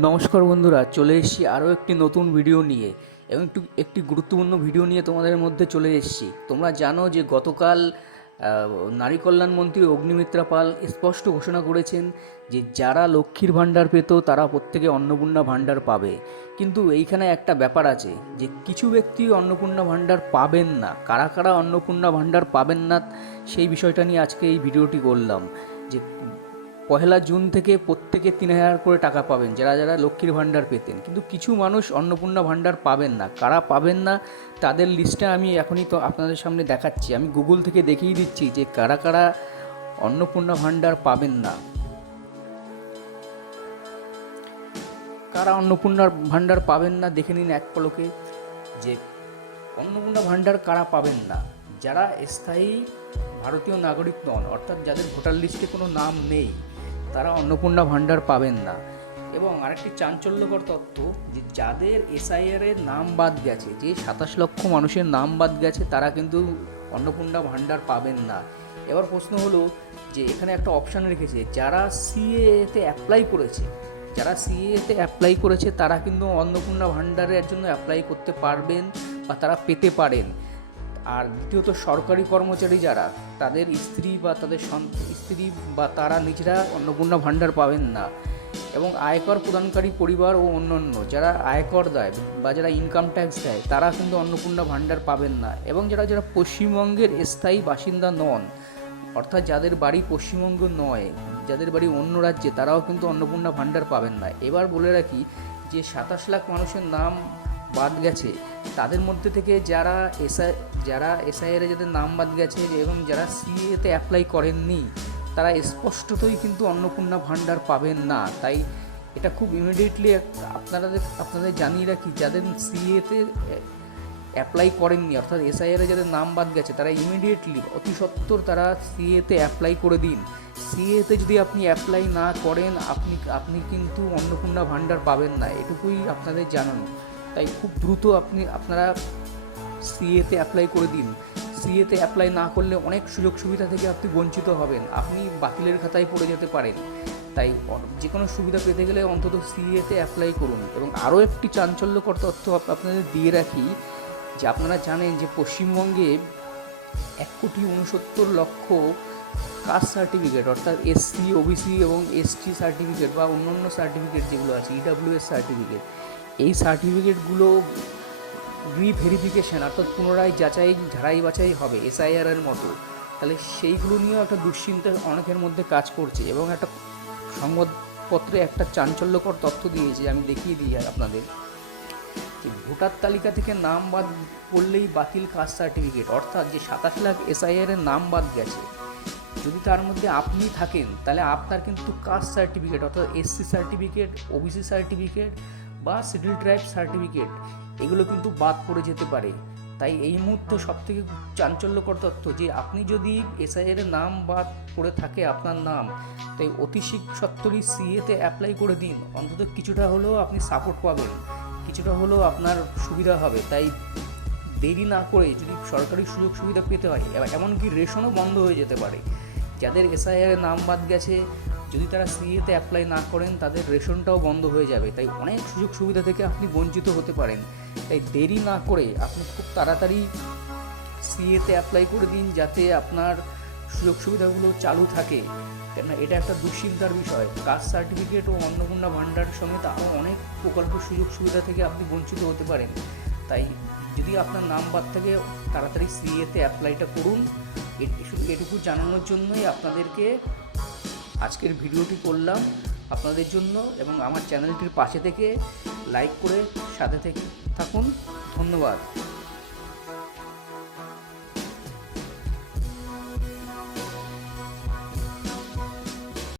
নমস্কার বন্ধুরা, চলে এসেছি আরও একটি নতুন ভিডিও নিয়ে এবং একটি গুরুত্বপূর্ণ ভিডিও নিয়ে তোমাদের মধ্যে চলে এসেছি। তোমরা জানো যে গতকাল নারী কল্যাণ মন্ত্রী অগ্নিমিত্রা পাল স্পষ্ট ঘোষণা করেছেন যে যারা লক্ষ্মীর ভাণ্ডার পেত তারা প্রত্যেকে অন্নপূর্ণা ভাণ্ডার পাবে। কিন্তু এইখানে একটা ব্যাপার আছে যে কিছু ব্যক্তি অন্নপূর্ণা ভাণ্ডার পাবেন না। কারা কারা অন্নপূর্ণা ভাণ্ডার পাবেন না সেই বিষয়টা নিয়ে আজকে এই ভিডিওটি করলাম। যে 1 জুন থেকে প্রত্যেকে 3,000 করে টাকা পাবেন যারা যারা লক্ষ্মীর ভাণ্ডার পেতেন, কিন্তু কিছু মানুষ অন্নপূর্ণা ভাণ্ডার পাবেন না। কারা পাবেন না তাদের লিস্টটা আমি এখনই তো আপনাদের সামনে দেখাচ্ছি। আমি গুগল থেকে দেখিয়ে দিচ্ছি যে কারা কারা অন্নপূর্ণা ভাণ্ডার পাবেন না। কারা অন্নপূর্ণার ভাণ্ডার পাবেন না দেখে নিন এক পলকে। যে অন্নপূর্ণা ভাণ্ডার কারা পাবেন না: যারা স্থায়ী ভারতীয় নাগরিক নন, অর্থাৎ যাদের ভোটার লিস্টে কোনো নাম নেই, তারা অন্নপূর্ণা ভাণ্ডার পাবেন না। এবং আরেকটি চাঞ্চল্যকর তথ্য, যে যাদের এসআইআর এর নাম বাদ গেছে, যে 27 লক্ষ মানুষের নাম বাদ গেছে, তারা কিন্তু অন্নপূর্ণা ভাণ্ডার পাবেন না। এবার প্রশ্ন হলো যে এখানে একটা অপশান রেখেছে, যারা সিএতে অ্যাপ্লাই করেছে, তারা কিন্তু অন্নপূর্ণা ভাণ্ডারের জন্য অ্যাপ্লাই করতে পারবেন বা তারা পেতে পারেন। আর দ্বিতীয়ত, সরকারি কর্মচারী যারা, তাদের স্ত্রী বা তারা নিজেরা অন্নপূর্ণা ভাণ্ডার পাবেন না। এবং আয়কর প্রদানকারী পরিবার ও অন্যান্য যারা আয়কর দেয় বা যারা ইনকাম ট্যাক্স দেয়, তারা কিন্তু অন্নপূর্ণা ভাণ্ডার পাবেন না। এবং যারা যারা পশ্চিমবঙ্গের স্থায়ী বাসিন্দা নন, অর্থাৎ যাদের বাড়ি পশ্চিমবঙ্গ নয়, যাদের বাড়ি অন্য রাজ্যে, তারাও কিন্তু অন্নপূর্ণা ভাণ্ডার পাবেন না। এবার বলে রাখি যে 27 লাখ মানুষের নাম বাদ গেছে, তাদের মধ্যে থেকে যারা এসআইআরে যাদের নাম বাদ গেছে এবং যারা সিএতে অ্যাপ্লাই করেননি, তারা স্পষ্টতই কিন্তু অন্নপূর্ণা ভাণ্ডার পাবেন না। তাই এটা খুব ইমিডিয়েটলি আপনাদের জানিয়ে রাখি, যাদের সিএতে অ্যাপ্লাই করেননি, অর্থাৎ এসআইআরে যাদের নাম বাদ গেছে, তারা ইমিডিয়েটলি অতি সত্বর তারা সিএতে অ্যাপ্লাই করে দিন। সিএতে যদি আপনি অ্যাপ্লাই না করেন, আপনি কিন্তু অন্নপূর্ণা ভাণ্ডার পাবেন না, এটুকুই আপনাদের জানানো। তাই খুব দ্রুত আপনারা সিএতে অ্যাপ্লাই করে দিন। সিএতে অ্যাপ্লাই না করলে অনেক সুযোগ সুবিধা থেকে আপনি বঞ্চিত হবেন, আপনি বাতিলের খাতায় পড়ে যেতে পারেন। তাই যে কোনো সুবিধা পেতে গেলে অন্তত সিএতে অ্যাপ্লাই করুন। এবং আরও একটি চাঞ্চল্যকর তথ্য আপনাদের দিয়ে রাখি, যে আপনারা জানেন যে পশ্চিমবঙ্গে 1,69,00,000 কাস্ট সার্টিফিকেট, অর্থাৎ এসসি, ওবিসি এবং এসটি সার্টিফিকেট বা অন্যান্য সার্টিফিকেট যেগুলো আছে, ইডাব্লিউএস সার্টিফিকেট, এই সার্টিফিকেটগুলো রিভেরিফিকেশান, অর্থাৎ পুনরায় ঝাড়াই বাছাই হবে এসআইআরের মতো। তাহলে সেইগুলো নিয়েও একটা দুশ্চিন্তা অনেকের মধ্যে কাজ করছে। এবং একটা সংবাদপত্রে একটা চাঞ্চল্যকর তথ্য দিয়েছে, আমি দেখিয়ে দিই আপনাদের। যে ভোটার তালিকা থেকে নাম বাদ পড়লেই বাতিল কাস্ট সার্টিফিকেট, অর্থাৎ যে 27 লাখ এসআইআরের নাম বাদ গেছে, যদি তার মধ্যে আপনি থাকেন, তাহলে আপনার কিন্তু কাস্ট সার্টিফিকেট, অর্থাৎ এসসি সার্টিফিকেট, ওবিসি সার্টিফিকেট বা শিডিউল ট্রাইব সার্টিফিকেট, এগুলো কিন্তু বাদ পড়ে যেতে পারে। তাই এই মুহূর্তে সবথেকে চাঞ্চল্যকর তথ্য, যে আপনি যদি এসআইআর এর নাম বাদ পড়ে থাকে আপনার নাম, তাই অতি সত্বরই সিএতে অ্যাপ্লাই করে দিন। অন্তত কিছুটা হলেও আপনি সাপোর্ট পাবেন, কিছুটা হলেও আপনার সুবিধা হবে। তাই দেরি না করে যদি সরকারি সুযোগ সুবিধা পেতে হয়, এমনকি রেশনও বন্ধ হয়ে যেতে পারে। যাদের এসআইআর নাম বাদ গেছে, যদি তারা সিএতে অ্যাপ্লাই না করেন, তাদের রেশনটাও বন্ধ হয়ে যাবে। তাই অনেক সুযোগ সুবিধা থেকে আপনি বঞ্চিত হতে পারেন। তাই দেরি না করে আপনি খুব তাড়াতাড়ি সিএতে অ্যাপ্লাই করে দিন, যাতে আপনার সুযোগ সুবিধাগুলো চালু থাকে। কেননা এটা একটা দুশ্চিন্তার বিষয়। কাস্ট সার্টিফিকেট ও অন্নপূর্ণা ভাণ্ডারের সমেত আরও অনেক প্রকল্প সুযোগ সুবিধা থেকে আপনি বঞ্চিত হতে পারেন। তাই যদি আপনার নাম বাদ থাকে, তাড়াতাড়ি সিএতে অ্যাপ্লাইটা করুন। শুধু এটুকু জানানোর জন্যই আপনাদেরকে আজকের ভিডিওটি করলাম আপনাদের জন্য। এবং আমার চ্যানেলটির পাশে থেকে লাইক করে সাথে থাকুন। ধন্যবাদ।